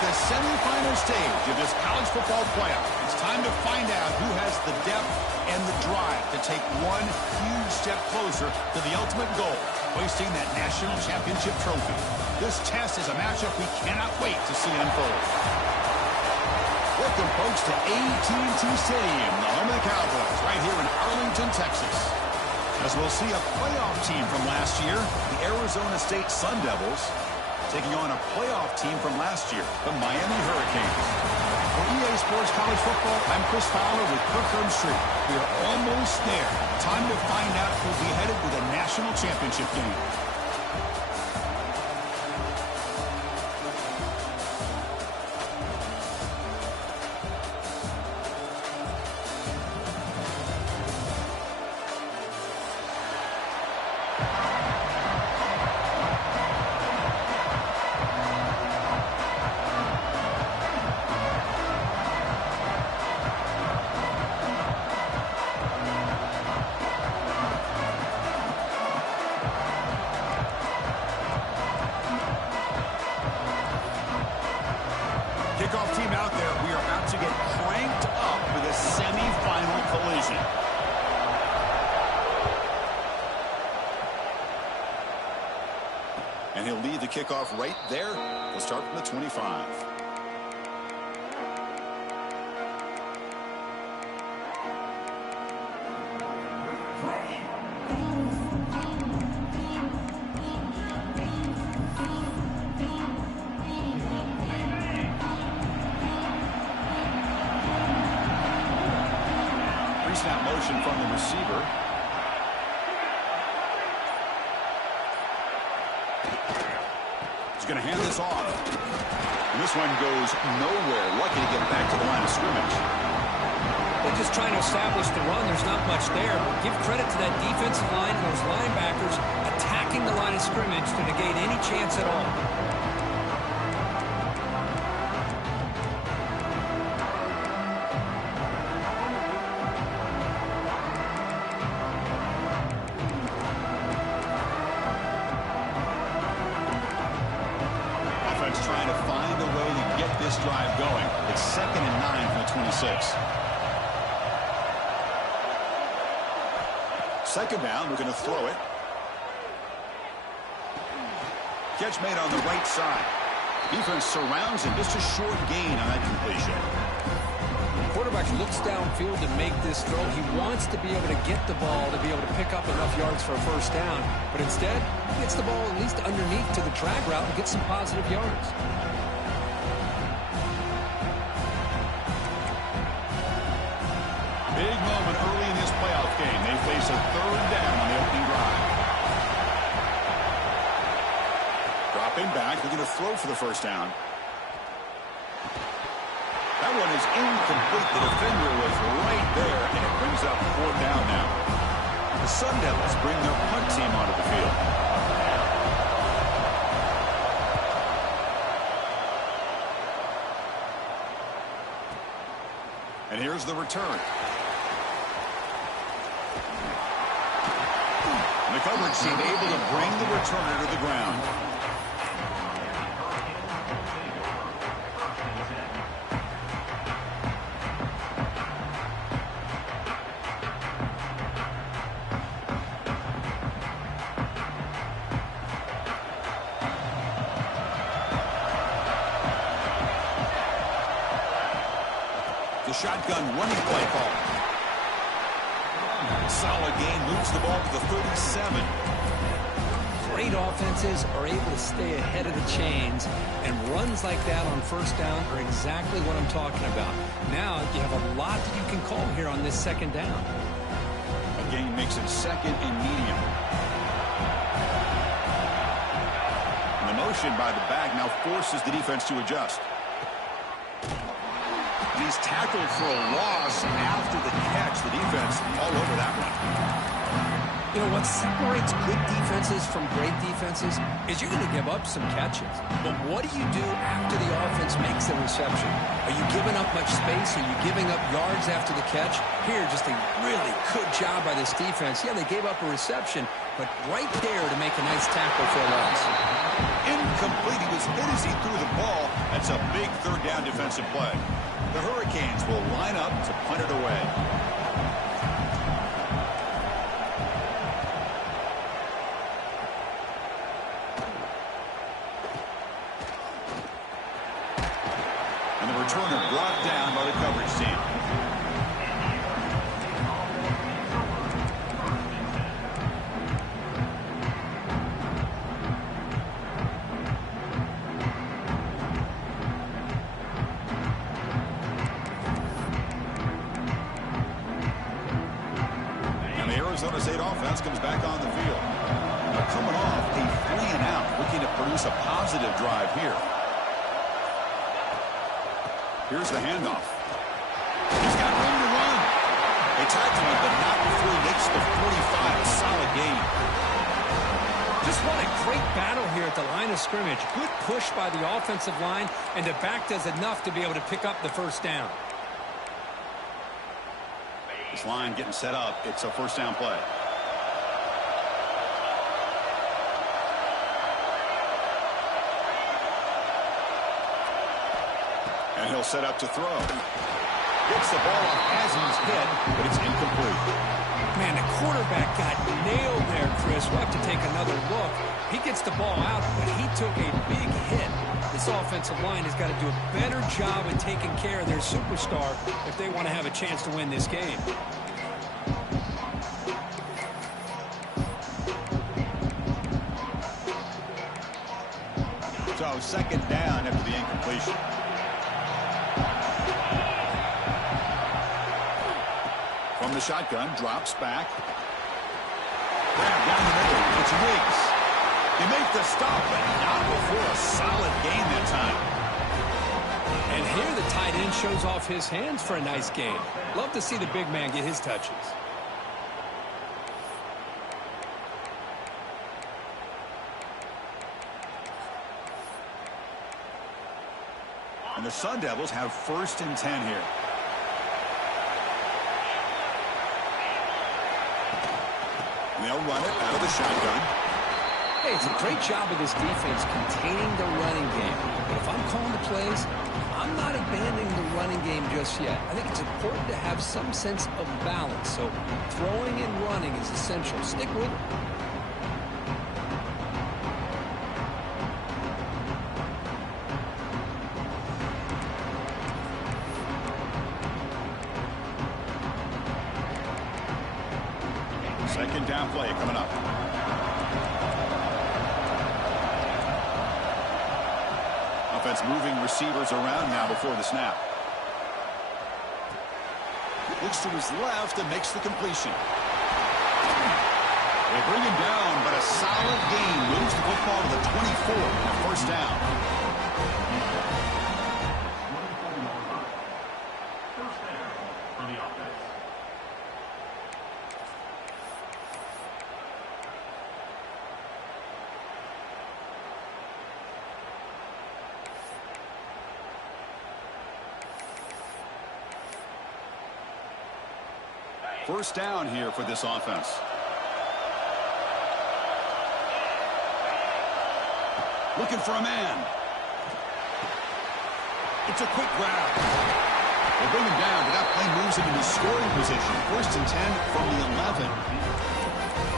the semifinal stage of this college football playoff. It's time to find out who has the depth and the drive to take one huge step closer to the ultimate goal, hoisting that national championship trophy. This test is a matchup we cannot wait to see unfold. Welcome, folks, to AT&T Stadium, the home of the Cowboys, right here in Arlington, Texas. As we'll see a playoff team from last year, the Arizona State Sun Devils, taking on a playoff team from last year, the Miami Hurricanes. For EA Sports College Football, I'm Chris Fowler with Kirk Herbstreit. We are almost there. Time to find out who'll be headed to the national championship game. Kickoff team out there. We are about to get cranked up for the semifinal collision. And he'll lead the kickoff right there. We'll start from the 25. Snap motion from the receiver. He's going to hand this off. And this one goes nowhere. Lucky to get back to the line of scrimmage. They're just trying to establish the run. There's not much there. Give credit to that defensive line and those linebackers attacking the line of scrimmage to negate any chance at all. Trying to find a way to get this drive going. It's 2nd and 9 from the 26. Second down, we're going to throw it. Catch made on the right side. Defense surrounds him. Just a short gain on that completion. The quarterback looks downfield to make this throw. He wants to be able to get the ball to be able to pick up enough yards for a first down. But instead, he gets the ball at least underneath to the drag route and gets some positive yards. Big moment early in this playoff game. They face a third down on the opening drive. Dropping back. They're going to throw for the first down. That one is incomplete. The defender was right there, and it brings up 4th down now. The Sun Devils bring their punt team onto the field. And here's the return. And the coverage team able to bring the returner to the ground. The shotgun running play call. Solid gain, moves the ball to the 37. Great offenses are able to stay ahead of the chains, and runs like that on first down are exactly what I'm talking about. Now you have a lot that you can call here on this second down. A gain makes it 2nd and medium. And the motion by the back now forces the defense to adjust. He's tackled for a loss after the catch. The defense all over that one. You know, what separates good defenses from great defenses is you're going to give up some catches. But what do you do after the offense makes the reception? Are you giving up much space? Are you giving up yards after the catch? Here, just a really good job by this defense. Yeah, they gave up a reception, but right there to make a nice tackle for a loss. Incomplete. He was hit as he threw the ball. That's a big third down defensive play. The Hurricanes will line up to punt it away. And the returner brought down by the coverage team. And the Arizona State offense comes back on the field. Now coming off a 3-and-out, looking to produce a positive drive here. Here's the handoff. He's got room to run. They tackle him, but not before he makes the 45. A solid game. Just what a great battle here at the line of scrimmage. Good push by the offensive line, and the back does enough to be able to pick up the first down. This line getting set up. It's a first down play. And he'll set up to throw. Gets the ball off as he's hit, but it's incomplete. Man, the quarterback got nailed there, Chris. We'll have to take another look. He gets the ball out, but he took a big hit. This offensive line has got to do a better job of taking care of their superstar if they want to have a chance to win this game. So second down after the incompletion. From the shotgun, drops back. Grab down the middle. It's Wiggs. He makes the stop, but not before a solid gain that time. And here the tight end shows off his hands for a nice gain. Love to see the big man get his touches. And the Sun Devils have 1st and 10 here. And they'll run it out of the shotgun. Hey, it's a great job of this defense containing the running game. But if I'm calling the plays, I'm not abandoning the running game just yet. I think it's important to have some sense of balance. So throwing and running is essential. Stick with it. Second down play coming up. Offense moving receivers around now before the snap. Looks to his left and makes the completion. They bring him down, but a solid gain moves the football to the 24 and a first down. First down here for this offense. Looking for a man. It's a quick grab. They bring him down, but that play moves him into scoring position. 1st and 10 from the 11.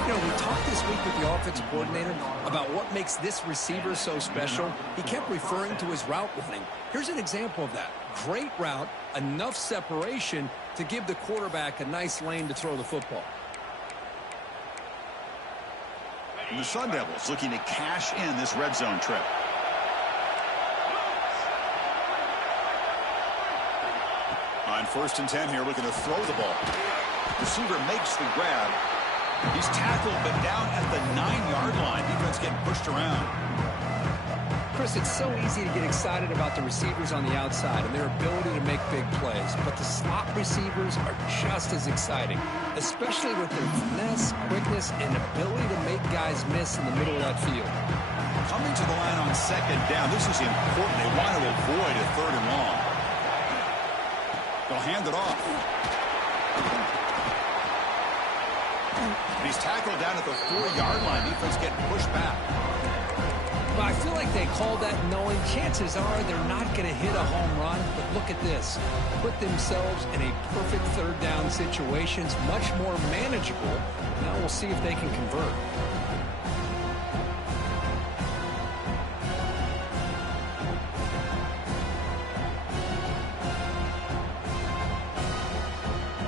You know, we talked this week with the offensive coordinator about what makes this receiver so special. He kept referring to his route running. Here's an example of that. Great route, enough separation to give the quarterback a nice lane to throw the football. And the Sun Devils looking to cash in this red zone trip. On 1st and 10 here, looking to throw the ball. Receiver makes the grab. He's tackled, but down at the 9-yard line. Defense getting pushed around. Chris, it's so easy to get excited about the receivers on the outside and their ability to make big plays, but the slot receivers are just as exciting, especially with their finesse, quickness, and ability to make guys miss in the middle of that field. Coming to the line on second down, this is important. They want to avoid a third and long. They'll hand it off. And he's tackled down at the 4-yard line. Defense getting pushed back. Well, I feel like they called that knowing chances are they're not going to hit a home run, but look at this. Put themselves in a perfect third down situation. It's much more manageable. Now we'll see if they can convert.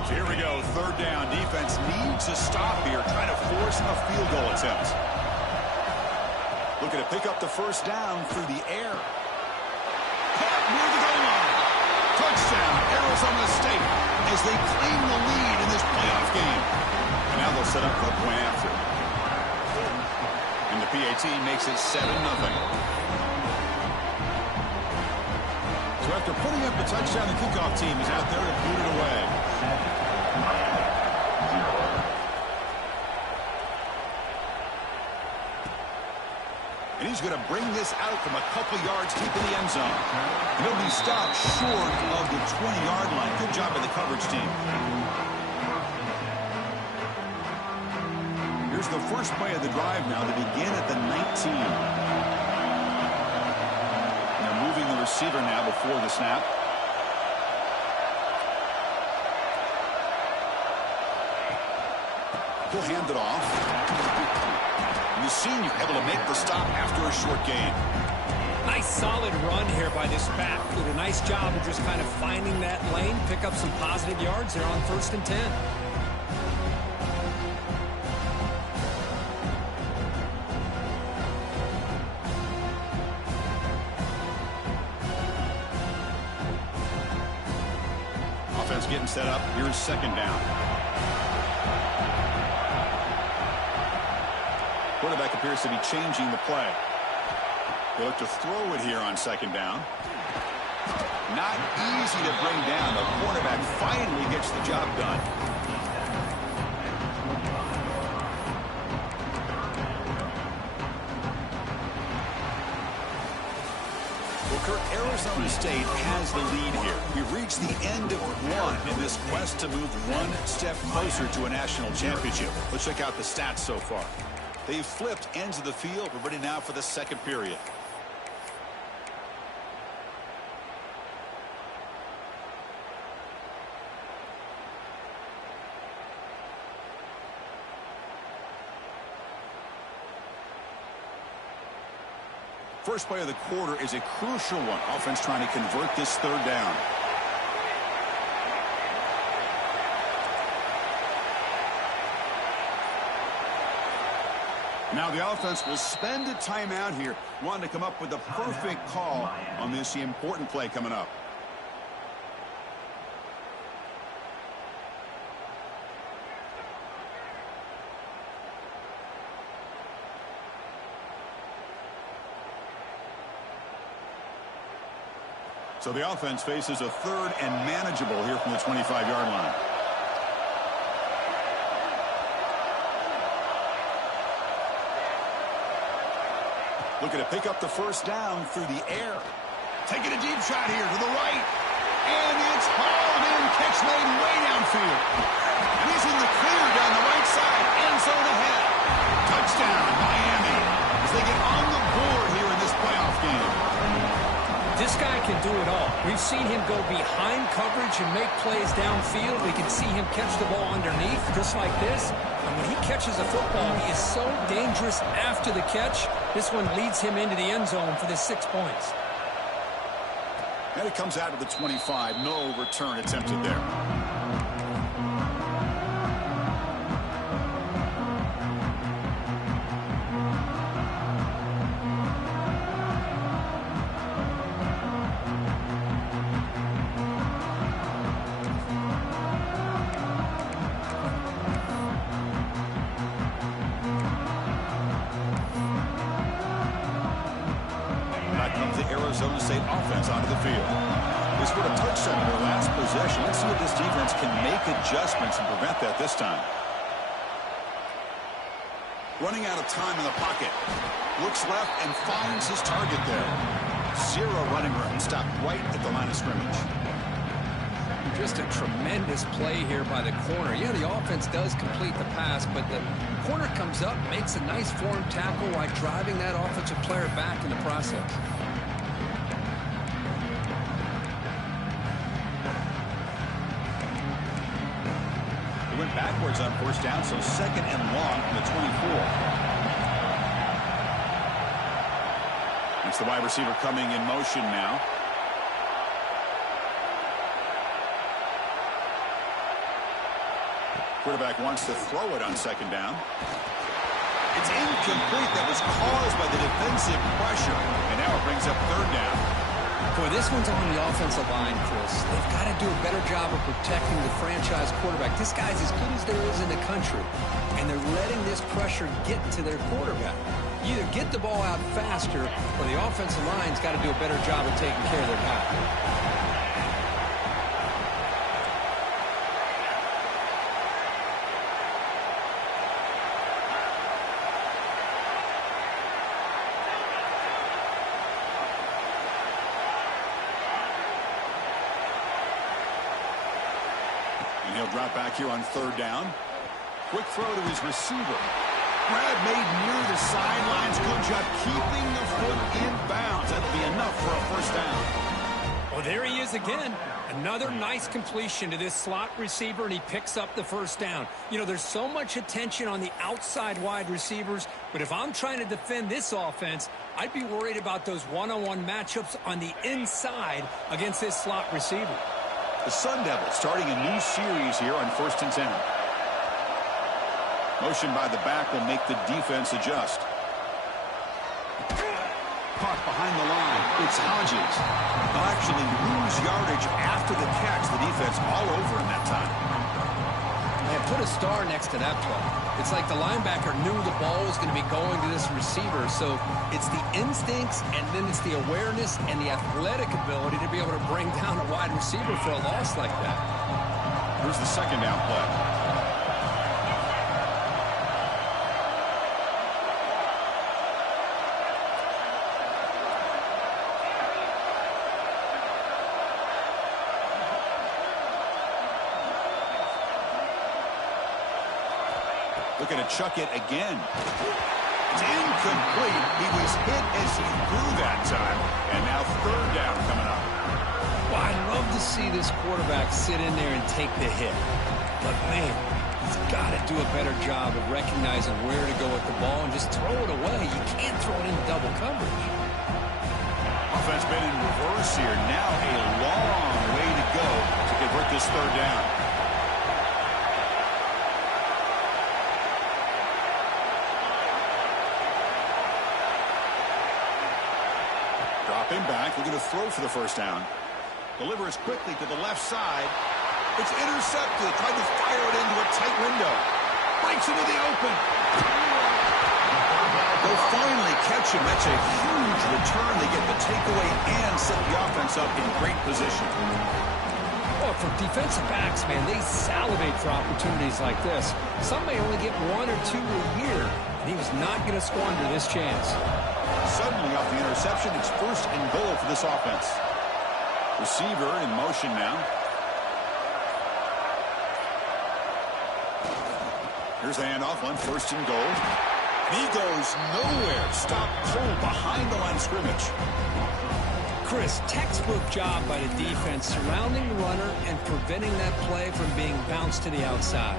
So here we go, third down. Defense needs a stop here, trying to force a field goal attempt. Looking to pick up the first down through the air. Caught near the goal line. Touchdown, Arizona State, as they claim the lead in this playoff game. And now they'll set up for a point after. And the PAT makes it 7-0. So after putting up the touchdown, the kickoff team is out there to boot it away. And he's going to bring this out from a couple yards deep in the end zone. And he'll be stopped short of the 20-yard line. Good job by the coverage team. Here's the first play of the drive now. They begin at the 19. And they're moving the receiver now before the snap. He'll hand it off. The senior able to make the stop after a short gain. Nice solid run here by this back. Did a nice job of just kind of finding that lane, pick up some positive yards there on 1st and 10. Offense getting set up. Here's second down. Quarterback appears to be changing the play. They look to throw it here on second down. Not easy to bring down. The quarterback finally gets the job done. Well, Kirk, Arizona State has the lead here. We've reached the end of one in this quest to move one step closer to a national championship. Let's check out the stats so far. They've flipped ends of the field. We're ready now for the second period. First play of the quarter is a crucial one. Offense trying to convert this third down. Now the offense will spend a timeout here, wanting to come up with the perfect call on this important play coming up. So the offense faces a third and manageable here from the 25-yard line. Looking to pick up the first down through the air. Taking a deep shot here to the right. And it's hauled in. Catch made way downfield. And he's in the clear down the right side. End zone ahead. Touchdown, Miami. As they get on the board here in this playoff game. This guy can do it all. We've seen him go behind coverage and make plays downfield. We can see him catch the ball underneath just like this. And when he catches a football, he is so dangerous after the catch. This one leads him into the end zone for the 6 points. And it comes out of the 25. No return attempted there. Arizona State offense onto the field. They scored a touchdown in their last possession. Let's see if this defense can make adjustments and prevent that this time. Running out of time in the pocket. Looks left and finds his target there. Zero running room. Stopped right at the line of scrimmage. Just a tremendous play here by the corner. Yeah, the offense does complete the pass, but the corner comes up, makes a nice form tackle while driving that offensive player back in the process. They went backwards on first down, so second and long from the 24. It's the wide receiver coming in motion now. Quarterback wants to throw it on second down. It's incomplete. That was caused by the defensive pressure. And now it brings up third down. Boy, this one's on the offensive line, Chris. They've got to do a better job of protecting the franchise quarterback. This guy's as good as there is in the country. And they're letting this pressure get to their quarterback. You either get the ball out faster, or the offensive line's got to do a better job of taking care of their guy. And he'll drop back here on third down. Quick throw to his receiver. Grab made near the sidelines. Good job keeping the foot in bounds. That'll be enough for a first down. Well, there he is again. Another nice completion to this slot receiver, and he picks up the first down. You know, there's so much attention on the outside wide receivers, but if I'm trying to defend this offense, I'd be worried about those one-on-one matchups on the inside against this slot receiver. The Sun Devils starting a new series here on 1st and 10. Motion by the back will make the defense adjust. Caught behind the line. It's Hodges. They'll actually lose yardage after the catch. The defense all over in that time. Man, put a star next to that play. It's like the linebacker knew the ball was going to be going to this receiver. So it's the instincts, and then it's the awareness and the athletic ability to be able to bring down a wide receiver for a loss like that. Here's the second down play. Looking to chuck it again. It's incomplete. He was hit as he threw that time. And now third down coming up. Well, I'd love to see this quarterback sit in there and take the hit. But, man, he's got to do a better job of recognizing where to go with the ball and just throw it away. You can't throw it in double coverage. Offense been in reverse here. Now a long way to go to convert this third down. Dropping back, looking to throw for the first down. Delivers quickly to the left side. It's intercepted. Tried to fire it into a tight window. Breaks into the open. They'll finally catch him. That's a huge return. They get the takeaway and set the offense up in great position. Well, for defensive backs, man, they salivate for opportunities like this. Some may only get one or two a year, and he was not going to squander this chance. Suddenly off the interception, it's first and goal for this offense. Receiver in motion now. Here's the handoff on first and goal. He goes nowhere. Stop cold behind the line of scrimmage. Chris, textbook job by the defense surrounding the runner and preventing that play from being bounced to the outside.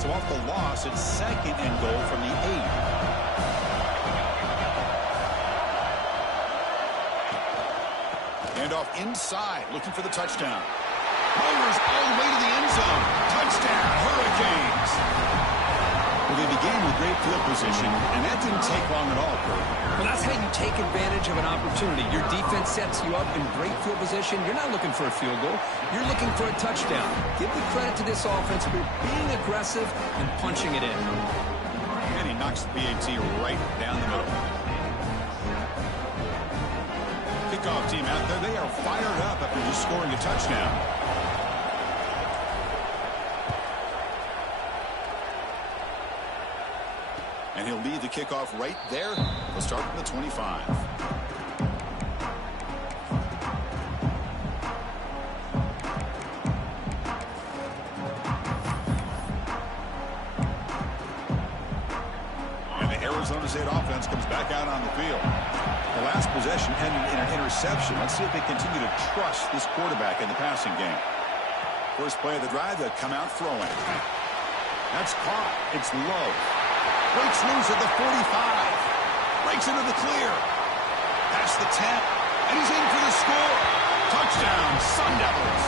So off the loss, it's second and goal from the 8. Handoff inside, looking for the touchdown. Powers all the way to the end zone. Touchdown, Hurricanes. Well, they began with great field position, and that didn't take long at all, Kurt. Well, that's how you take advantage of an opportunity. Your defense sets you up in great field position. You're not looking for a field goal. You're looking for a touchdown. Give the credit to this offense for being aggressive and punching it in. And he knocks the PAT right down the middle. Kickoff team out there. They are fired up after just scoring a touchdown. And he'll lead the kickoff right there. He'll start from the 25. And the Arizona State offense comes back out on the field. The last possession ended in an interception. Let's see if they continue to trust this quarterback in the passing game. First play of the drive, they'll come out throwing. That's caught. It's low. Breaks loose at the 45. Breaks into the clear. Past the 10. And he's in for the score. Touchdown, Sun Devils.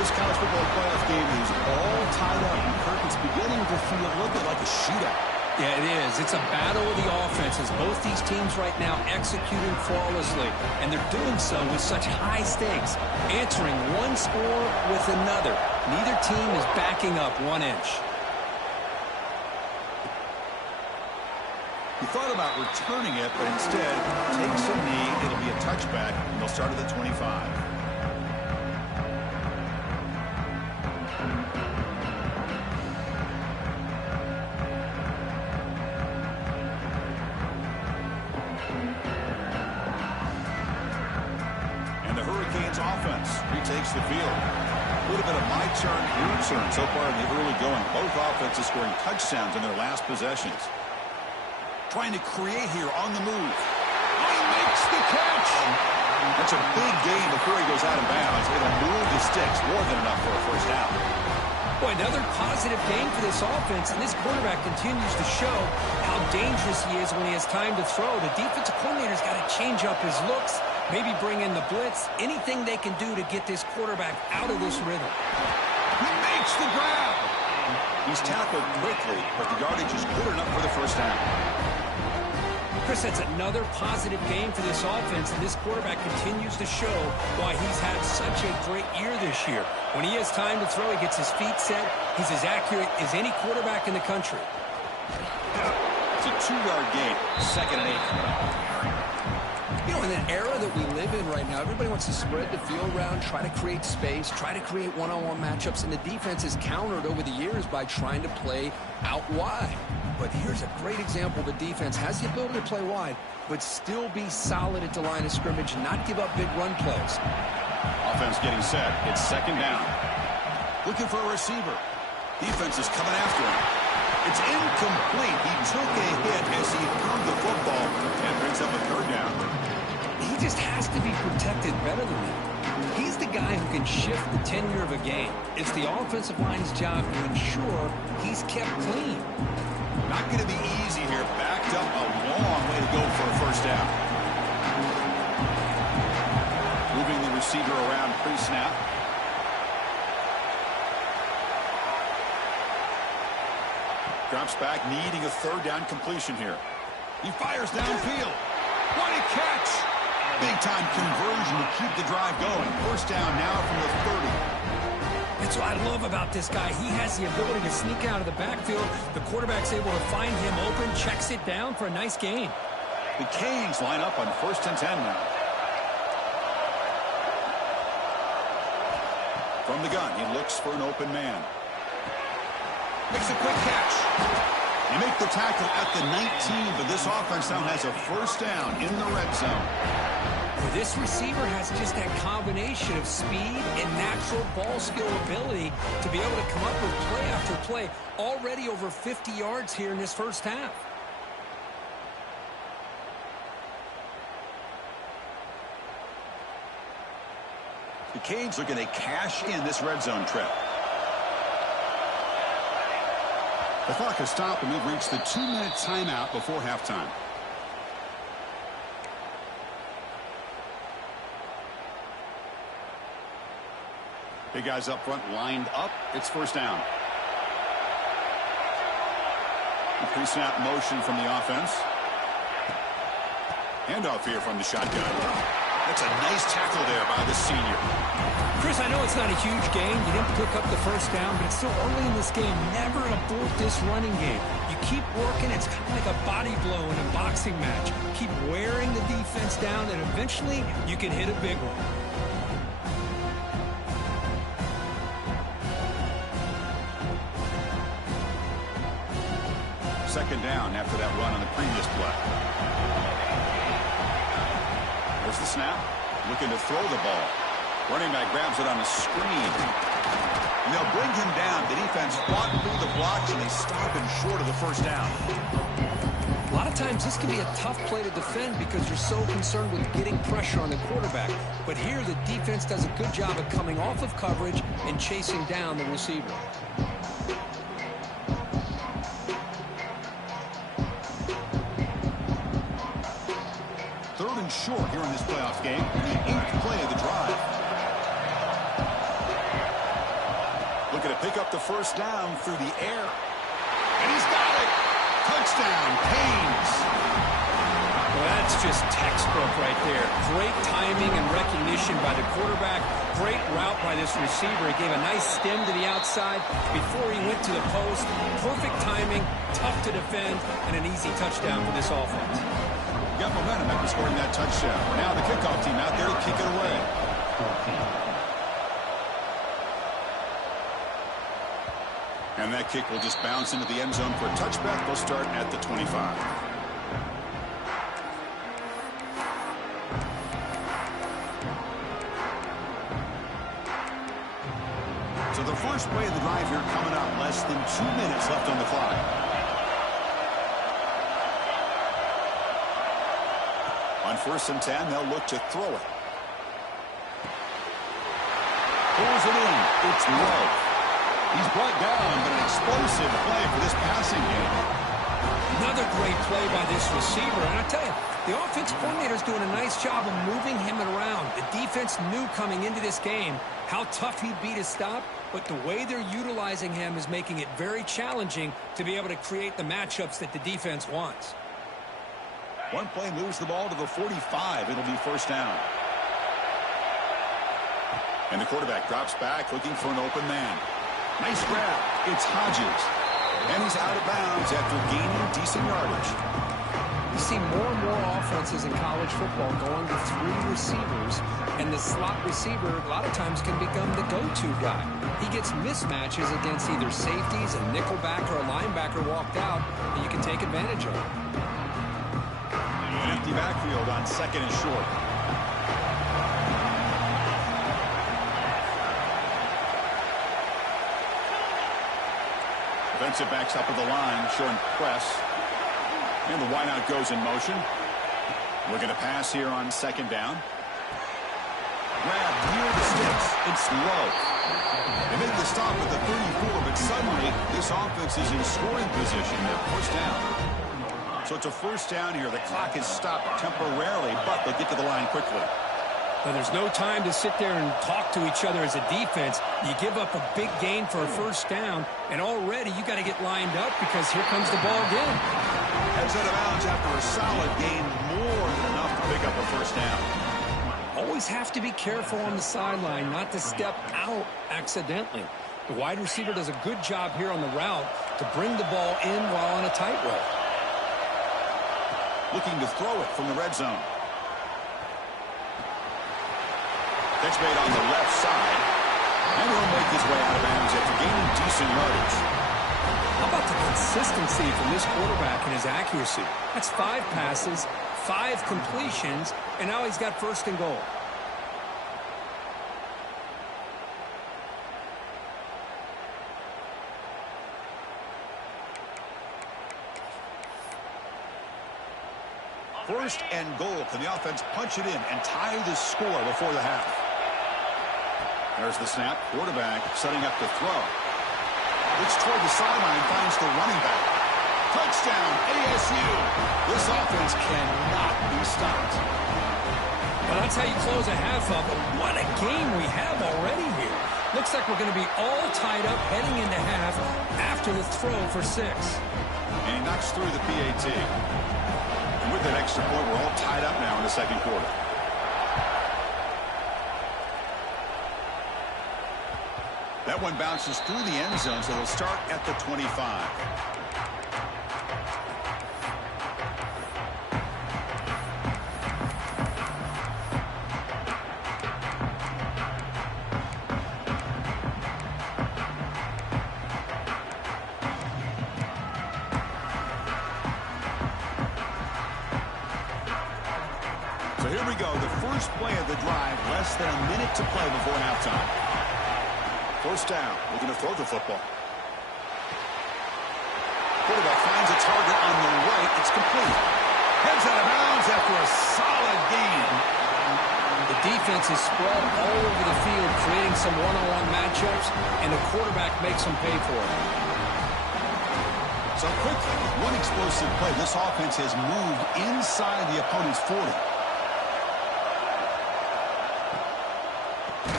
This college football playoff game is all tied up. And Kirk, it's beginning to feel a little bit like a shootout. Yeah, it is. It's a battle of the offenses. Both these teams right now executing flawlessly. And they're doing so with such high stakes. Answering one score with another. Neither team is backing up 1 inch. He thought about returning it, but instead takes a knee. It'll be a touchback, and they'll start at the 25. And the Hurricanes offense retakes the field. A little bit of my turn, your turn so far in the early going. Both offenses scoring touchdowns in their last possessions. Trying to create here on the move. Oh, he makes the catch. That's a big gain before he goes out of bounds. It'll move the sticks more than enough for a first down. Boy, another positive game for this offense, and this quarterback continues to show how dangerous he is when he has time to throw. The defensive coordinator's got to change up his looks, maybe bring in the blitz, anything they can do to get this quarterback out of this rhythm. He makes the grab. He's tackled quickly, but the yardage is good enough for the first down. Chris, that's another positive game for this offense, and this quarterback continues to show why he's had such a great year this year. When he has time to throw, he gets his feet set. He's as accurate as any quarterback in the country. It's a 2-yard gain, 2nd and 8. You know, in an era that we live in right now, everybody wants to spread the field around, try to create space, try to create one-on-one matchups, and the defense is countered over the years by trying to play out wide. But here's a great example. The defense has the ability to play wide, but still be solid at the line of scrimmage, not give up big run plays. Offense getting set. It's 2nd down. Looking for a receiver. Defense is coming after him. It's incomplete. He took a hit as he threw the football and brings up a 3rd down. He just has to be protected better than that. He's the guy who can shift the tenure of a game. It's the offensive line's job to ensure he's kept clean. Not going to be easy here. Backed up a long way to go for a first down. Moving the receiver around pre-snap. Drops back, needing a 3rd down completion here. He fires downfield. What a catch! Big-time conversion to keep the drive going. First down now from the 30. That's what I love about this guy. He has the ability to sneak out of the backfield. The quarterback's able to find him open, checks it down for a nice gain. The Canes line up on 1st and 10 now. From the gun, he looks for an open man. Makes a quick catch. You make the tackle at the 19, but this offense now has a first down in the red zone. This receiver has just that combination of speed and natural ball skill ability to be able to come up with play after play. Already over 50 yards here in this first half. The Canes are going to cash in this red zone trip. The clock has stopped, and we've reached the 2-minute timeout before halftime. Big guys up front lined up. It's first down. Pre-snap motion from the offense. Handoff here from the shotgun. That's a nice tackle there by the senior. Chris, I know it's not a huge gain. You didn't pick up the first down, but it's still early in this game. Never abort this running game. You keep working. It's kind of like a body blow in a boxing match. Keep wearing the defense down, and eventually you can hit a big one. Second down after that run on the previous play. There's the snap. Looking to throw the ball. Running back grabs it on a screen. And they'll bring him down. The defense fought through the blocks, and they stop him short of the first down. A lot of times this can be a tough play to defend because you're so concerned with getting pressure on the quarterback. But here the defense does a good job of coming off of coverage and chasing down the receiver. Third and short here in this playoff game. The 8th play of the drive. Looking to pick up the first down through the air. And he's got it. Touchdown, Canes. Well, that's just textbook right there. Great timing and recognition by the quarterback. Great route by this receiver. He gave a nice stem to the outside before he went to the post. Perfect timing, tough to defend, and an easy touchdown for this offense. Got momentum after scoring that touchdown. Now the kickoff team out there to kick it away. And that kick will just bounce into the end zone for a touchback. They'll start at the 25. So the first play of the drive here coming up. Less than 2 minutes left on the clock. On 1st and 10, they'll look to throw it. Pulls it in. It's low. He's brought down, but an explosive play for this passing game. Another great play by this receiver. And I tell you, the offense coordinator is doing a nice job of moving him around. The defense knew coming into this game how tough he'd be to stop, but the way they're utilizing him is making it very challenging to be able to create the matchups that the defense wants. One play moves the ball to the 45. It'll be first down. And the quarterback drops back looking for an open man. Nice grab. It's Hodges. And he's out of bounds after gaining decent yardage. You see more and more offenses in college football going to 3 receivers, and the slot receiver a lot of times can become the go-to guy. He gets mismatches against either safeties, a nickelback, or a linebacker walked out, and you can take advantage of it. An empty backfield on 2nd and short. Defensive backs up at the line, showing press. And the wideout goes in motion. Looking to pass here on 2nd down. Grab near the sticks. It's low. They make the stop at the 34, but suddenly this offense is in scoring position. They're first down. So it's a first down here. The clock is stopped temporarily, but they get to the line quickly. Now, there's no time to sit there and talk to each other as a defense. You give up a big gain for a first down, and already you got to get lined up because here comes the ball again. Heads out of bounds after a solid gain, more than enough to pick up a first down. Always have to be careful on the sideline not to step out accidentally. The wide receiver does a good job here on the route to bring the ball in while on a tightrope. Looking to throw it from the red zone. Catch made on the left side. And he'll make his way out of bounds after gaining decent yardage. How about the consistency from this quarterback and his accuracy? That's 5 passes, 5 completions, and now he's got 1st and goal. First and goal. Can the offense punch it in and tie the score before the half? There's the snap. Quarterback setting up to throw. Looks toward the sideline, finds the running back. Touchdown, ASU. This offense cannot be stopped. Well, that's how you close a half up. But what a game we have already here. Looks like we're going to be all tied up heading into half after the throw for 6. And he knocks through the PAT. And with that extra point, we're all tied up now in the second quarter. That one bounces through the end zone, so they'll start at the 25. So here we go, the first play of the drive, less than a minute to play before halftime. First down, looking to throw the football. Quarterback finds a target on the right. It's complete. Heads out of bounds after a solid gain. The defense is spread all over the field, creating some one-on-one matchups, and the quarterback makes them pay for it. So quickly, with one explosive play, this offense has moved inside the opponent's 40.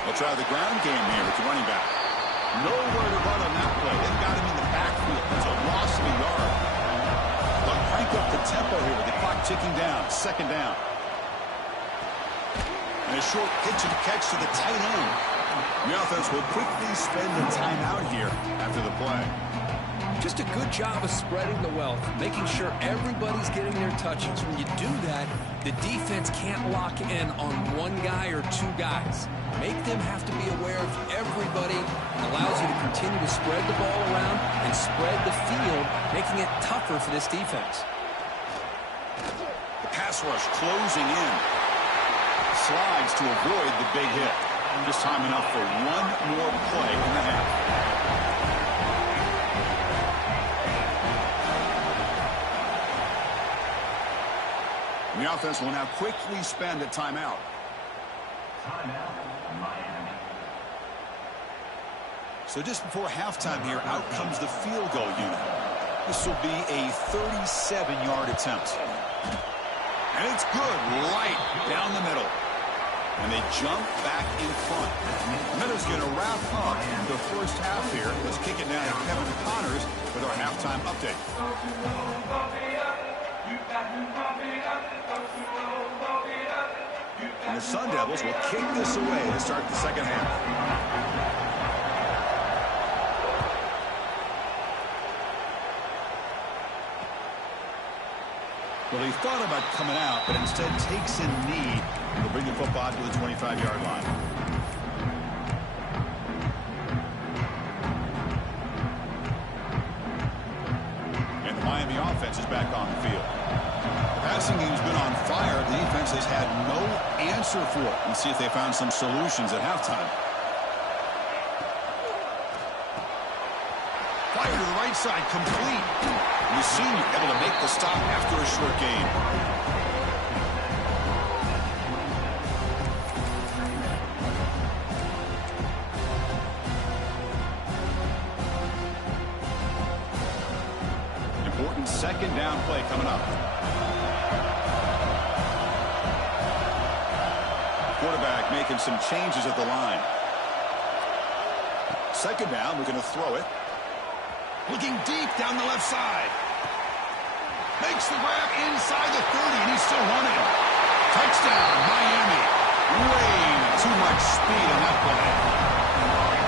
They'll try the ground game here with the running back. Nowhere to run on that play. They've got him in the backfield. It's a loss of a yard. They'll crank up the tempo here with the clock ticking down. Second down. And a short pitch and catch to the tight end. The offense will quickly spend the timeout here after the play. Just a good job of spreading the wealth, making sure everybody's getting their touches. When you do that, the defense can't lock in on one guy or two guys. Make them have to be aware of everybody. It allows you to continue to spread the ball around and spread the field, making it tougher for this defense. The pass rush closing in. Slides to avoid the big hit. Just time enough for one more play in the half. And the offense will now quickly spend a timeout. So just before halftime here, out comes the field goal unit. This will be a 37-yard attempt. And it's good, right down the middle. And they jump back in front. Meadows going to wrap up the first half here. Let's kick it down to Kevin Connors with our halftime update. And the Sun Devils will kick this away to start the second half. Well, he thought about coming out, but instead takes in knee and will bring the football to the 25-yard line. And the Miami offense is back on the field. The passing game's been on fire. The defense has had no answer for it. Let's see if they found some solutions at halftime. Fire to the right side, complete. The senior able to make the stop after a short gain. Important second down play coming up. Quarterback making some changes at the line. Second down, we're going to throw it. Looking deep down the left side. Makes the grab inside the 30, and he's still running. Touchdown, Miami. Way too much speed on that play.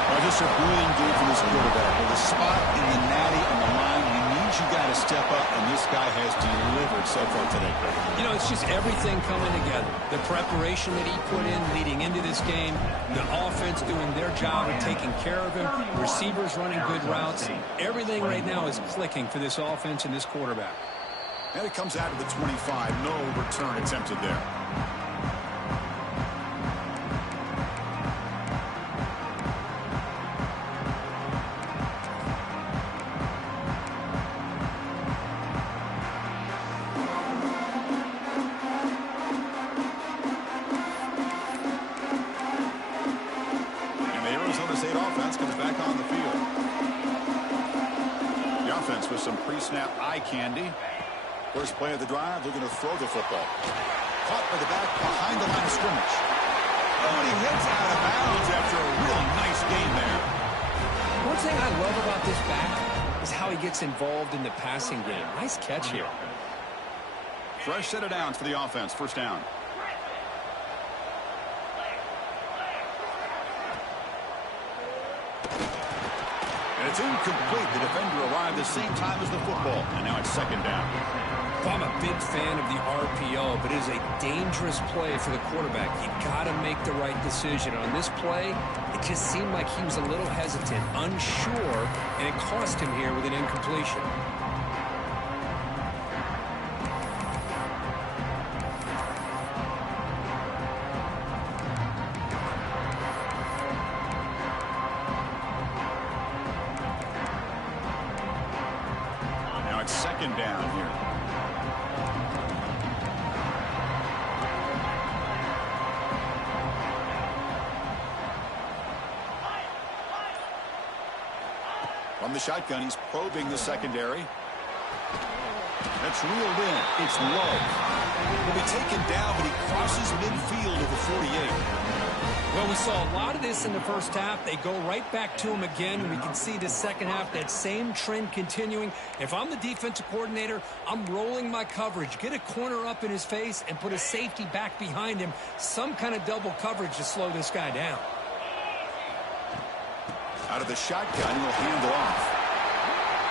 Well, just a brilliant game from this quarterback. With a spot in the natty on the line, he needs you guys to step up, and this guy has delivered so far today, Craig. You know, it's just everything coming together. The preparation that he put in leading into this game, the offense doing their job of taking care of him, receivers running good routes. Everything right now is clicking for this offense and this quarterback. And it comes out of the 25. No return attempted there. With some pre-snap eye candy. First play of the drive, looking to throw the football. Caught by the back behind the line of scrimmage. Oh, and he heads out of bounds after a really nice game there. One thing I love about this back, is how he gets involved in the passing game. Nice catch here. Fresh set of downs for the offense. First down. And it's incomplete. The defender arrived the same time as the football. And now it's second down. Well, I'm a big fan of the RPO, but it is a dangerous play for the quarterback. You got to make the right decision. On this play, it just seemed like he was a little hesitant, unsure, and it cost him here with an incompletion. Now it's second down here. From the shotgun, he's probing the secondary. That's reeled in. It's low. Will be taken down, but he crosses midfield of the 48. Well, we saw a lot of this in the first half. They go right back to him again. We can see the second half, that same trend continuing. If I'm the defensive coordinator, I'm rolling my coverage. Get a corner up in his face and put a safety back behind him. Some kind of double coverage to slow this guy down. Out of the shotgun, he'll hand it off.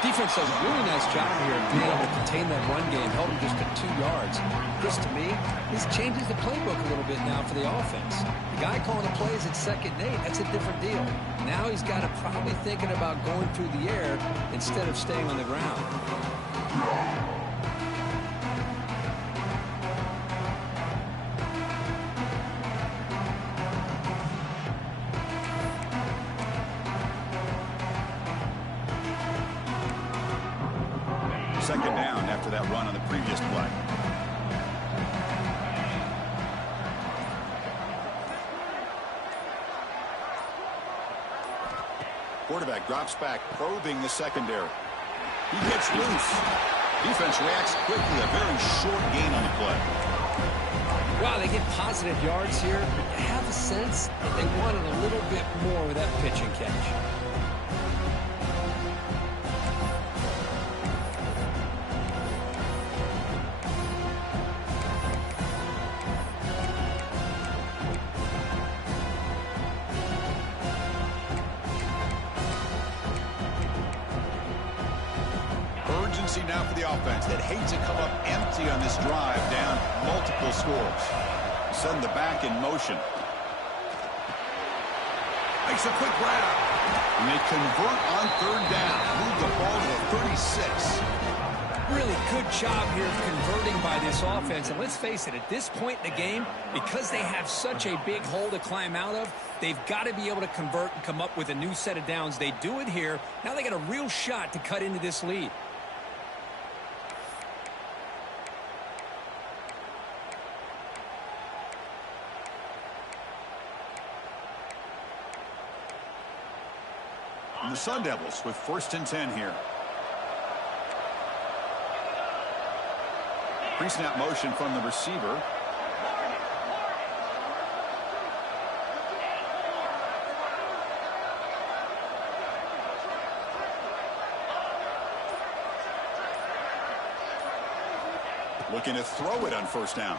Defense does a really nice job here of being able to contain that run game, held him just to 2 yards. This, to me, this changes the playbook a little bit now for the offense. The guy calling the plays at 2nd and 8, that's a different deal. Now he's got to probably thinking about going through the air instead of staying on the ground. Second down after that run on the previous play. Quarterback drops back, probing the secondary. He gets loose. Defense reacts quickly. A very short gain on the play. Wow, they get positive yards here. I have a sense that they wanted a little bit more with that pitch and catch. Now for the offense that hates to come up empty on this drive, down multiple scores. Send the back in motion. Makes a quick grab. And they convert on third down. Move the ball to the 36. Really good job here of converting by this offense. And let's face it, at this point in the game, because they have such a big hole to climb out of, they've got to be able to convert and come up with a new set of downs. They do it here. Now they got a real shot to cut into this lead. The Sun Devils with 1st and 10 here. Pre-snap motion from the receiver. Looking to throw it on first down.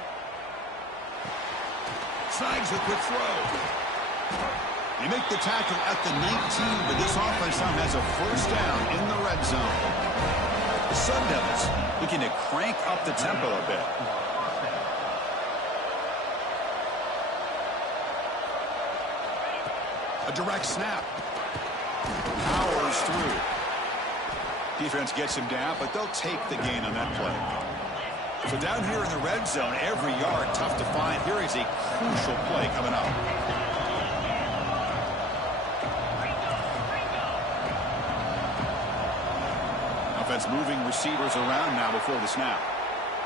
Snags the quick throw. They make the tackle at the 19, but this offense now has a first down in the red zone. The Sun Devils looking to crank up the tempo a bit. A direct snap. Powers through. Defense gets him down, but they'll take the gain on that play. So down here in the red zone, every yard tough to find. Here is a crucial play coming up. Offense moving receivers around now before the snap.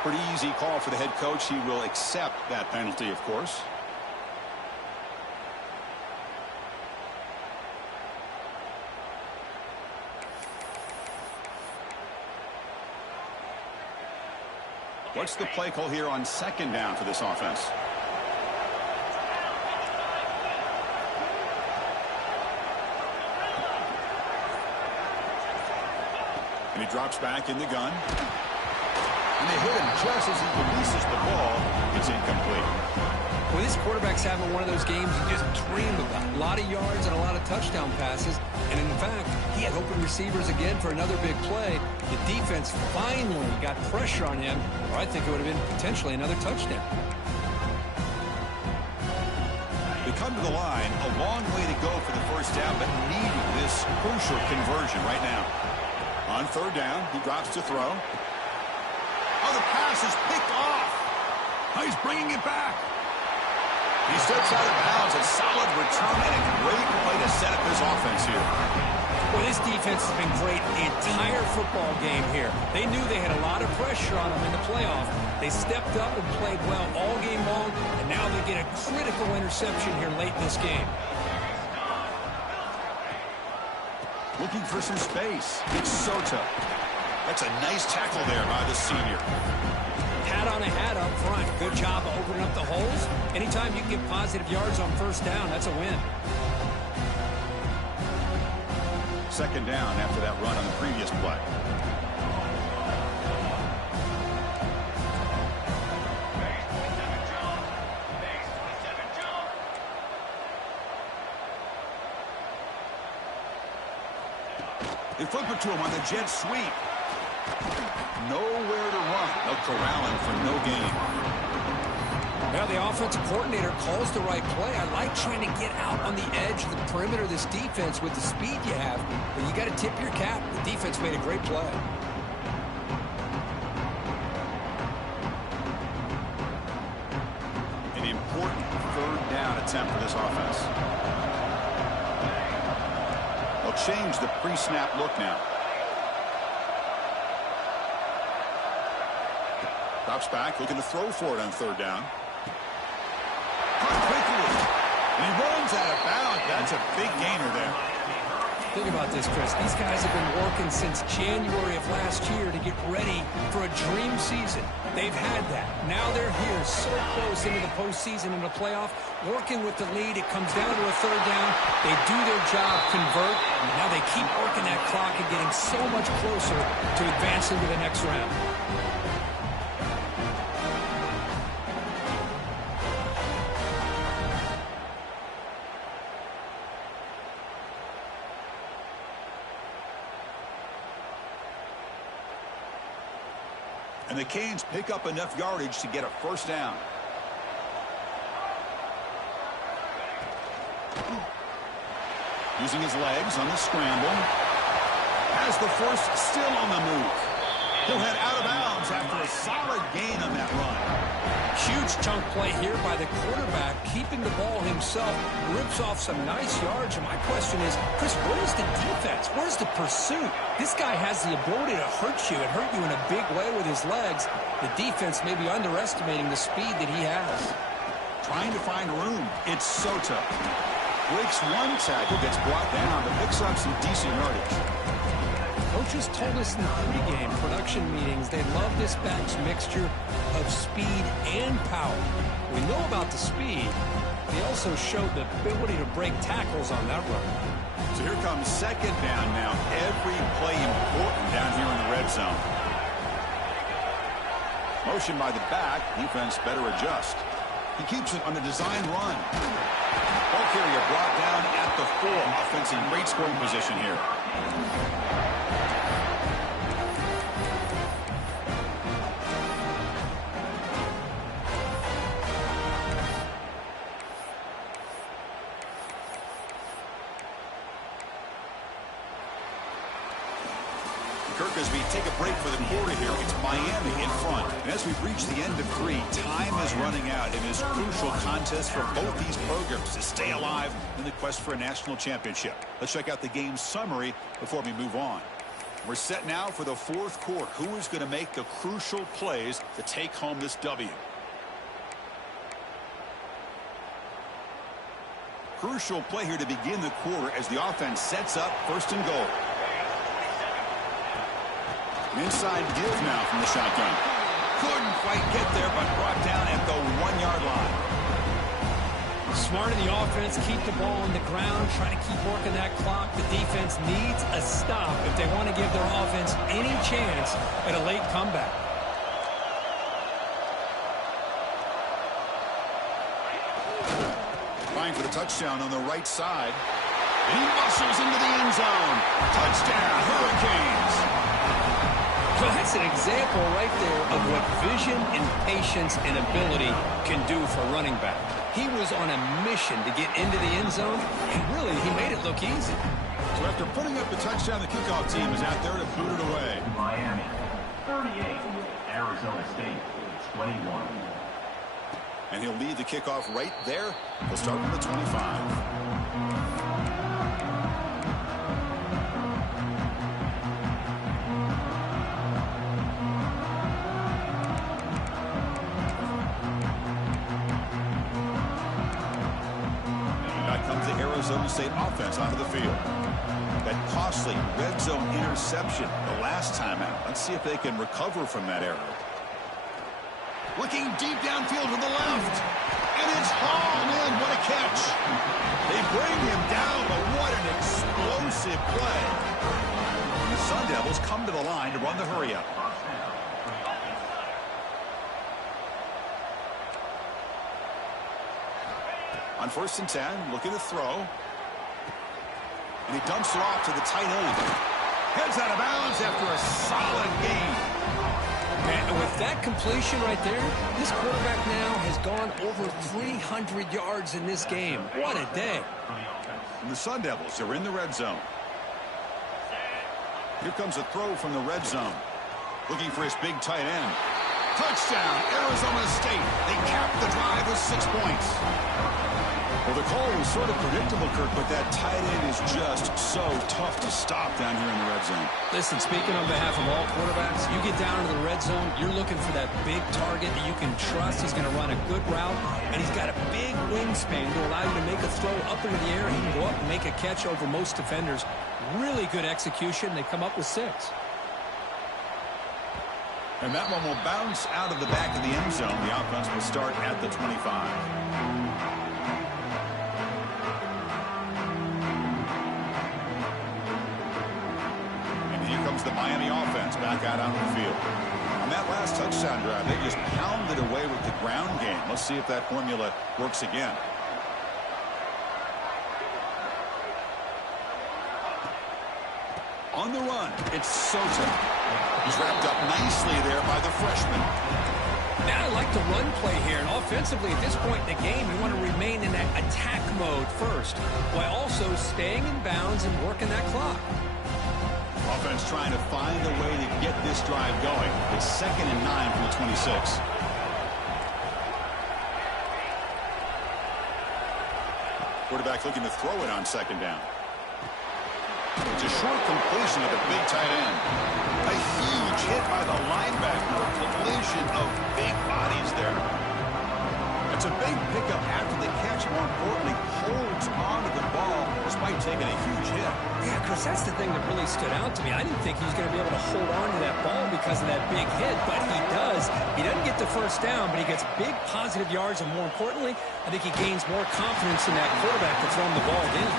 Pretty easy call for the head coach. He will accept that penalty, of course. What's the play call here on second down for this offense? And he drops back in the gun. And they hit him just as he releases the ball. It's incomplete. Well, this quarterback's having one of those games you just dream about. A lot of yards and a lot of touchdown passes. And in fact, he had open receivers again for another big play. The defense finally got pressure on him, or I think it would have been potentially another touchdown. They come to the line, a long way to go for the first down, but needing this crucial conversion right now. On third down, he drops to throw. Oh, the pass is picked off. Oh, he's bringing it back. He steps out of bounds. A solid return and a great way to set up his offense here. Well, this defense has been great the entire football game here. They knew they had a lot of pressure on them in the playoff. They stepped up and played well all game long, and now they get a critical interception here late in this game. Looking for some space. It's Soto. That's a nice tackle there by the senior. Hat on a hat up front. Good job of opening up the holes. Anytime you can get positive yards on first down, that's a win. Second down after that run on the previous play. They flip it to him on the jet sweep. Nowhere to run. They'll corral him for no gain. Well, the offensive coordinator calls the right play. I like trying to get out on the edge of the perimeter of this defense with the speed you have. But you got to tip your cap. The defense made a great play. An important third down attempt for this offense. They'll change the pre-snap look now. Drops back, looking to throw for it on third down. Caught quickly. And he runs out of bounds. That's a big gainer there. Think about this, Chris. These guys have been working since January of last year to get ready for a dream season. They've had that. Now they're here so close into the postseason and the playoff, working with the lead. It comes down to a third down. They do their job, convert. And now they keep working that clock and getting so much closer to advancing to the next round. And the Canes pick up enough yardage to get a first down. Using his legs on the scramble. Has the first still on the move. He'll head out of bounds after a solid gain on that run. Huge chunk play here by the quarterback, keeping the ball himself, rips off some nice yards. And my question is, Chris, where's the defense? Where's the pursuit? This guy has the ability to hurt you and hurt you in a big way with his legs. The defense may be underestimating the speed that he has. Trying to find room. It's Soto. Breaks one tackle, gets brought down, but picks up some decent yardage. Coaches told us in the pregame production meetings they love this back's mixture of speed and power. We know about the speed. They also showed the ability to break tackles on that run. So here comes second down now. Every play important down here in the red zone. Motion by the back. Defense better adjust. He keeps it on the design run. Ball carrier brought down at the 4. Offense in great scoring position here. Kirk, as we take a break for the quarter here, it's Miami in front. And as we've reached the end of 3, time is running out in this crucial contest for both these programs to stay alive in the quest for a national championship. Let's check out the game summary before we move on. We're set now for the fourth quarter. Who is going to make the crucial plays to take home this W? Crucial play here to begin the quarter as the offense sets up first and goal. Inside give now from the shotgun. Couldn't quite get there, but brought down at the 1-yard line. Smart in the offense, keep the ball on the ground, try to keep working that clock. The defense needs a stop if they want to give their offense any chance at a late comeback. Trying for the touchdown on the right side. And he muscles into the end zone. Touchdown, Hurricanes. So that's an example right there of what vision and patience and ability can do for a running back. He was on a mission to get into the end zone, and really, he made it look easy. So after putting up the touchdown, the kickoff team is out there to boot it away. Miami, 38. Arizona State, 21. And he'll lead the kickoff right there. He'll start from the 25. Arizona State offense onto the field. That costly red zone interception the last time out. Let's see if they can recover from that error. Looking deep downfield to the left. And it's hauled in. What a catch. They bring him down, but what an explosive play. The Sun Devils come to the line to run the hurry-up. On 1st and 10, looking to throw. And he dumps it off to the tight end. Heads out of bounds after a solid gain. And with that completion right there, this quarterback now has gone over 300 yards in this game. What a day. And the Sun Devils are in the red zone. Here comes a throw from the red zone. Looking for his big tight end. Touchdown, Arizona State. They capped the drive with 6 points. Well, the call was sort of predictable, Kirk, but that tight end is just so tough to stop down here in the red zone. Listen, speaking on behalf of all quarterbacks, you get down into the red zone, you're looking for that big target that you can trust. He's going to run a good route, and he's got a big wingspan to allow you to make a throw up into the air. He can go up and make a catch over most defenders. Really good execution. They come up with 6. And that one will bounce out of the back of the end zone. The offense will start at the 25. The Miami offense back out onto the field. On that last touchdown drive, they just pounded away with the ground game. Let's see if that formula works again. On the run, it's Soto. He's wrapped up nicely there by the freshman. Now I like the run play here, and offensively at this point in the game, you want to remain in that attack mode first, while also staying in bounds and working that clock. Offense trying to find a way to get this drive going. It's 2nd and 9 from the 26. Quarterback looking to throw it on 2nd down. It's a short completion of the big tight end. A huge hit by the linebacker. A collision of big bodies there. It's a big pickup after the catch. More importantly, holds onto the ball despite taking a huge hit. Yeah, Chris, that's the thing that really stood out to me. I didn't think he was going to be able to hold on to that ball because of that big hit, but he does. He doesn't get the first down, but he gets big positive yards, and more importantly, I think he gains more confidence in that quarterback to throw him the ball in.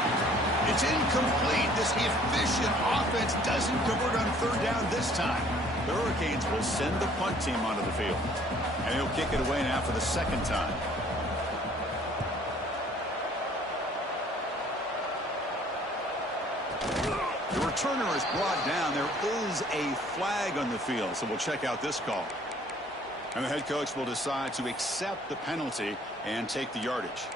It's incomplete. This efficient offense doesn't convert on 3rd down this time. The Hurricanes will send the punt team onto the field. And he'll kick it away now for the 2nd time. The returner is brought down. There is a flag on the field, so we'll check out this call. And the head coach will decide to accept the penalty and take the yardage.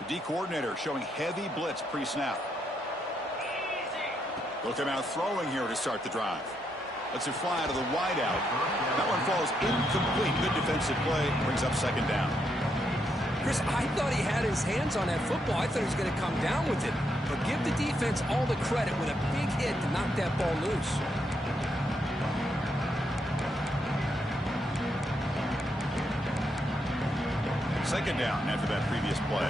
The D coordinator showing heavy blitz pre-snap. Look him out throwing here to start the drive. Lets it fly out of the wideout. That one falls incomplete. Good defensive play. Brings up 2nd down. Chris, I thought he had his hands on that football. I thought he was going to come down with it. But give the defense all the credit with a big hit to knock that ball loose. Second down after that previous play.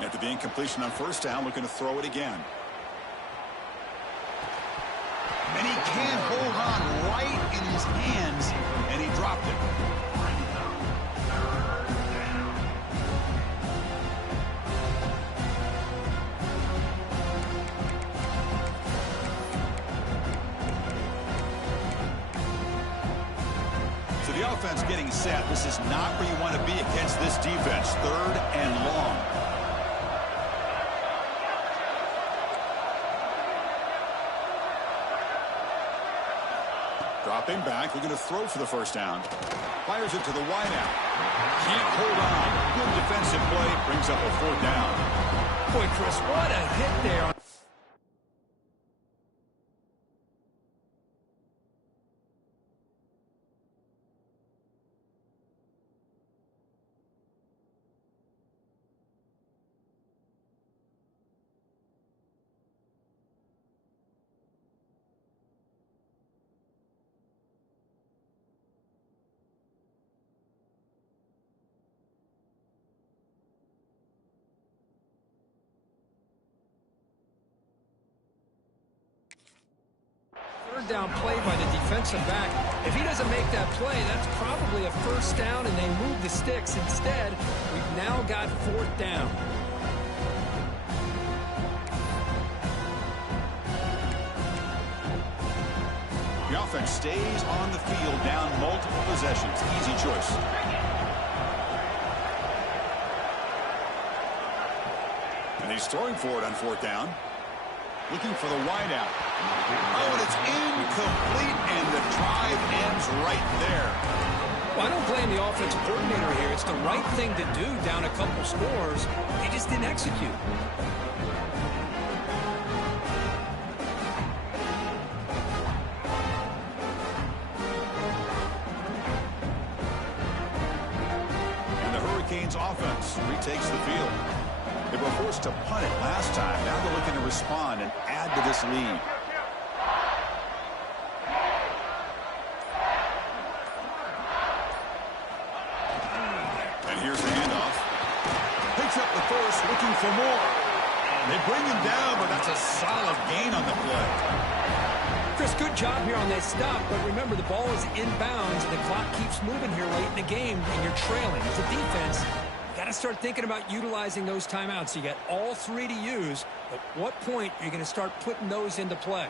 After the incompletion on first down, looking to throw it again. And he can't hold on right in his hands, and he dropped it. So the offense getting set. This is not where you want to be against this defense. 3rd and long. Dropping back, looking to throw for the first down. Fires it to the wideout. Can't hold on. Good defensive play. Brings up a 4th down. Boy, Chris, what a hit there. Down play by the defensive back. If he doesn't make that play, that's probably a first down, and they move the sticks. Instead, we've now got 4th down. The offense stays on the field, down multiple possessions. Easy choice. And he's throwing for it on 4th down. Looking for the wideout. Oh, and it's incomplete, and the drive ends right there. Well, I don't blame the offensive coordinator here. It's the right thing to do down a couple scores. They just didn't execute. And the Hurricanes offense retakes the field. They were forced to punt it last time. Now they're looking to respond and add to this lead. And here's the handoff. Picks up the first, looking for more. They bring him down, but that's a solid gain on the play. Chris, good job here on that stop, but remember the ball is inbounds and the clock keeps moving here late in the game and you're trailing. As a defense, got to start thinking about utilizing those timeouts. You got all 3 to use. At what point are you going to start putting those into play?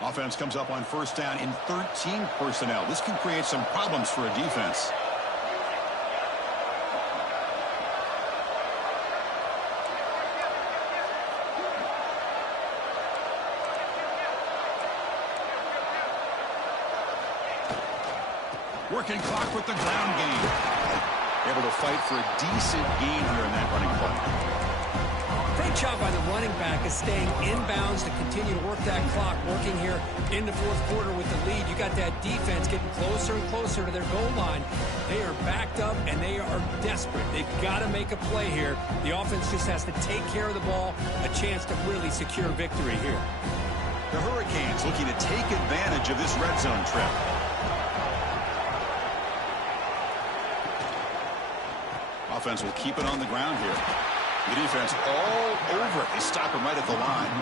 Offense comes up on first down in 13 personnel. This can create some problems for a defense. Working clock with the ground game. Able to fight for a decent gain here in that running play. Great job by the running back of staying inbounds to continue to work that clock, working here in the 4th quarter with the lead. You got that defense getting closer and closer to their goal line. They are backed up, and they are desperate. They've got to make a play here. The offense just has to take care of the ball, a chance to really secure victory here. The Hurricanes looking to take advantage of this red zone trip. Offense will keep it on the ground here. The defense all over it. They stop him right at the line.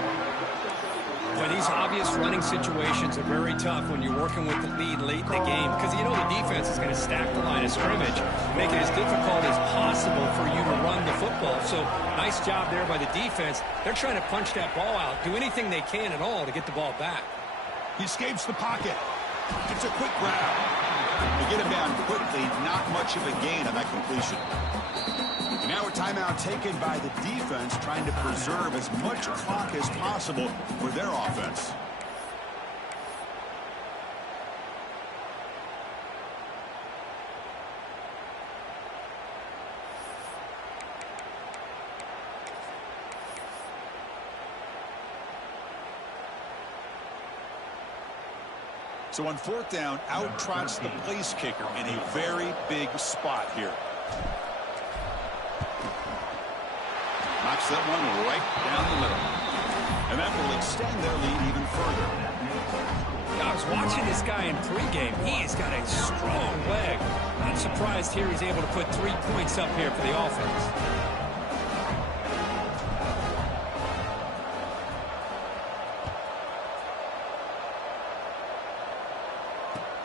Well, these obvious running situations are very tough when you're working with the lead late in the game because you know the defense is going to stack the line of scrimmage, make it as difficult as possible for you to run the football. So nice job there by the defense. They're trying to punch that ball out, do anything they can at all to get the ball back. He escapes the pocket. It's a quick grab. To get him down quickly, not much of a gain on that completion. And now a timeout taken by the defense, trying to preserve as much clock as possible for their offense. So on 4th down, out trots the place kicker in a very big spot here. Knocks that one right down the middle. And that will extend their lead even further. I was watching this guy in pregame. He's got a strong leg. Not surprised here he's able to put 3 points up here for the offense.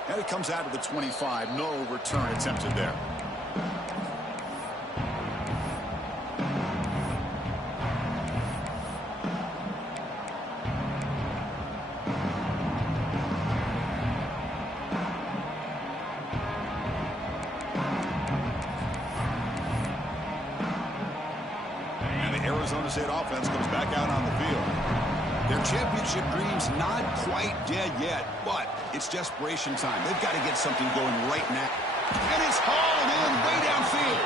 And it comes out to the 25. No return attempted there. Arizona State offense comes back out on the field. Their championship dream's not quite dead yet, but it's desperation time. They've got to get something going right now. And it's hauled in way downfield.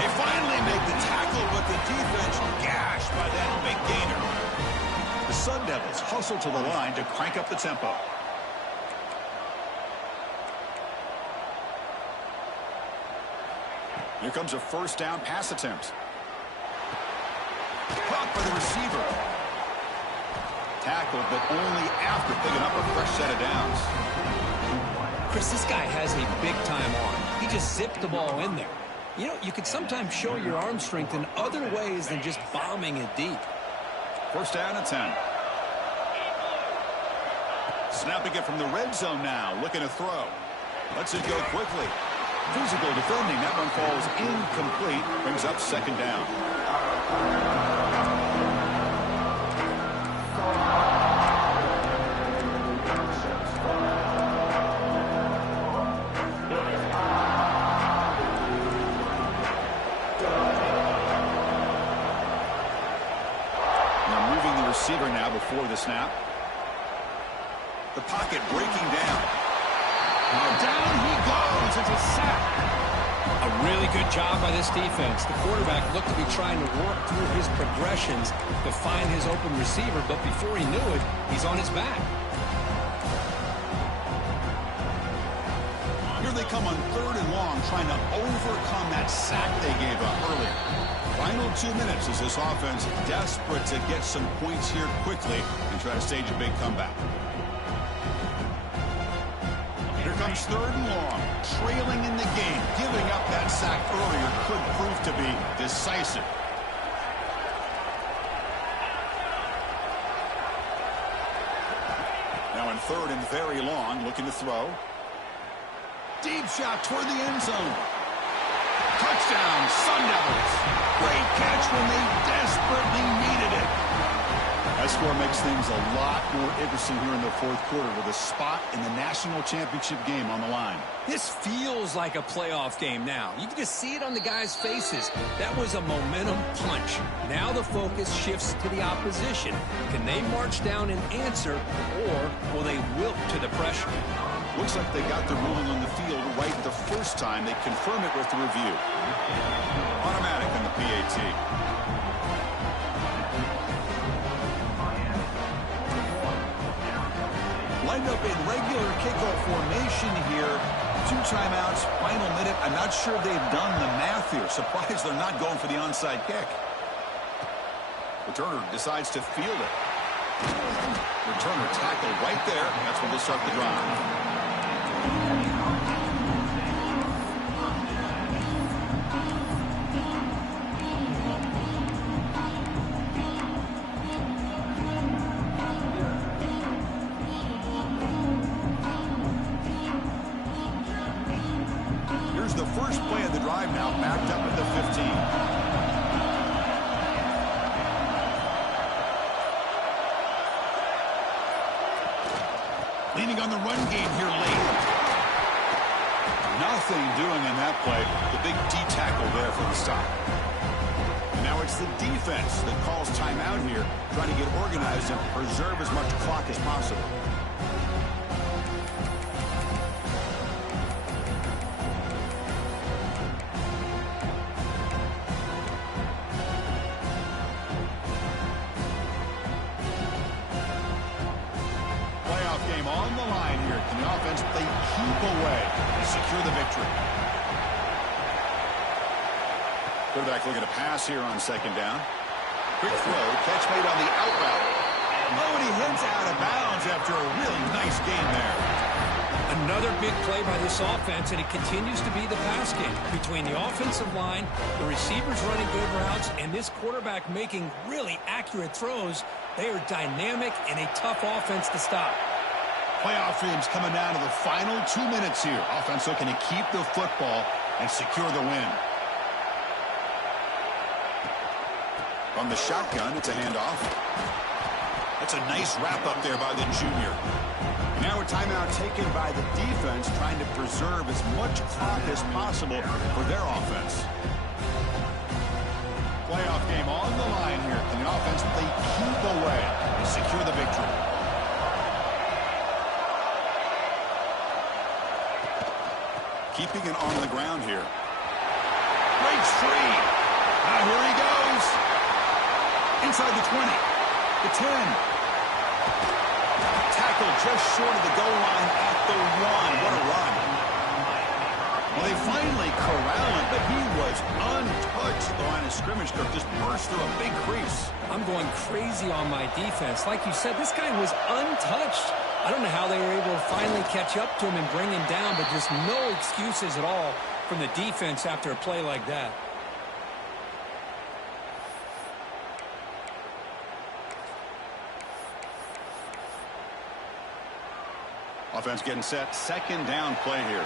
They finally make the tackle, but the defense gashed by that big gainer. The Sun Devils hustle to the line to crank up the tempo. Here comes a first down pass attempt. Caught by the receiver. Tackled, but only after picking up a fresh set of downs. Chris, this guy has a big-time arm. He just zipped the ball in there. You know, you can sometimes show your arm strength in other ways than just bombing it deep. First down and 10. Snapping it from the red zone now. Looking to throw. Lets it go quickly. Physical defending. That one falls incomplete. Brings up second down. Receiver now before the snap. The pocket breaking down. Now down he goes. It's a sack. A really good job by this defense. The quarterback looked to be trying to work through his progressions to find his open receiver, but before he knew it, he's on his back. Here they come on third and long, trying to overcome that sack they gave up earlier. Final 2 minutes as this offense desperate to get some points here quickly and try to stage a big comeback. Here comes third and long, trailing in the game. Giving up that sack earlier could prove to be decisive. Now in third and very long, looking to throw. Deep shot toward the end zone. Touchdown, Sun Devils. Great catch when they desperately needed it. That score makes things a lot more interesting here in the fourth quarter with a spot in the national championship game on the line. This feels like a playoff game now. You can just see it on the guys' faces. That was a momentum punch. Now the focus shifts to the opposition. Can they march down and answer, or will they wilt to the pressure? Looks like they got the ruling on the field right the first time. They confirm it with the review. Automatic in the PAT. Lined up in regular kickoff formation here. 2 timeouts, final minute. I'm not sure they've done the math here. Surprised they're not going for the onside kick. Returner decides to field it. Returner tackled right there. That's when they'll start the drive. Here's the first play of the drive now, backed up at the 15. Leaning on the run game here late. Nothing doing in that play. The big D tackle there for the stop. And now it's the defense that calls timeout here, trying to get organized and preserve as much clock as possible. Game on the line here. Can the offense play keep away and secure the victory? Quarterback looking to pass here on second down. Quick throw, catch made on the out route. Oh, and he hits out of bounds after a really nice game there. Another big play by this offense, and it continues to be the pass game. Between the offensive line, the receivers running good routes, and this quarterback making really accurate throws, they are dynamic and a tough offense to stop. Playoff dreams coming down to the final 2 minutes here. Offense looking to keep the football and secure the win. From the shotgun, it's a handoff. That's a nice wrap-up there by the junior. Now a timeout taken by the defense, trying to preserve as much clock as possible for their offense. Playoff game on the line here. Can the offense play keep away and secure the victory? Keeping it on the ground here. Breaks free. Now here he goes. Inside the 20. The 10. Tackle just short of the goal line at the 1. What a run. Well, they finally corral him, but he was untouched. The line of scrimmage could just burst through a big crease. I'm going crazy on my defense. Like you said, this guy was untouched. I don't know how they were able to finally catch up to him and bring him down, but just no excuses at all from the defense after a play like that. Offense getting set. Second down play here.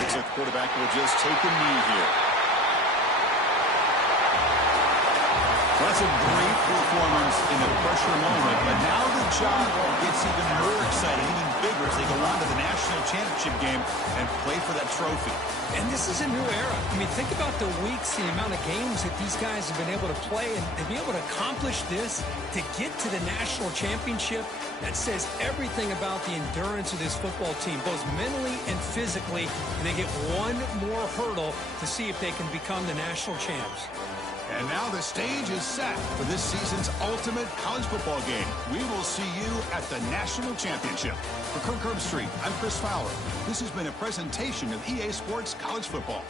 Looks like the quarterback will just take a knee here. Well, that's a great performance in a pressure moment, but now the job gets even more exciting, even bigger as they go on to the national championship game and play for that trophy. And this is a new era. I mean, think about the weeks, the amount of games that these guys have been able to play, and to be able to accomplish this, to get to the national championship, that says everything about the endurance of this football team, both mentally and physically, and they get one more hurdle to see if they can become the national champs. And now the stage is set for this season's ultimate college football game. We will see you at the national championship. For Kirk Herbstreit, I'm Chris Fowler. This has been a presentation of EA Sports College Football.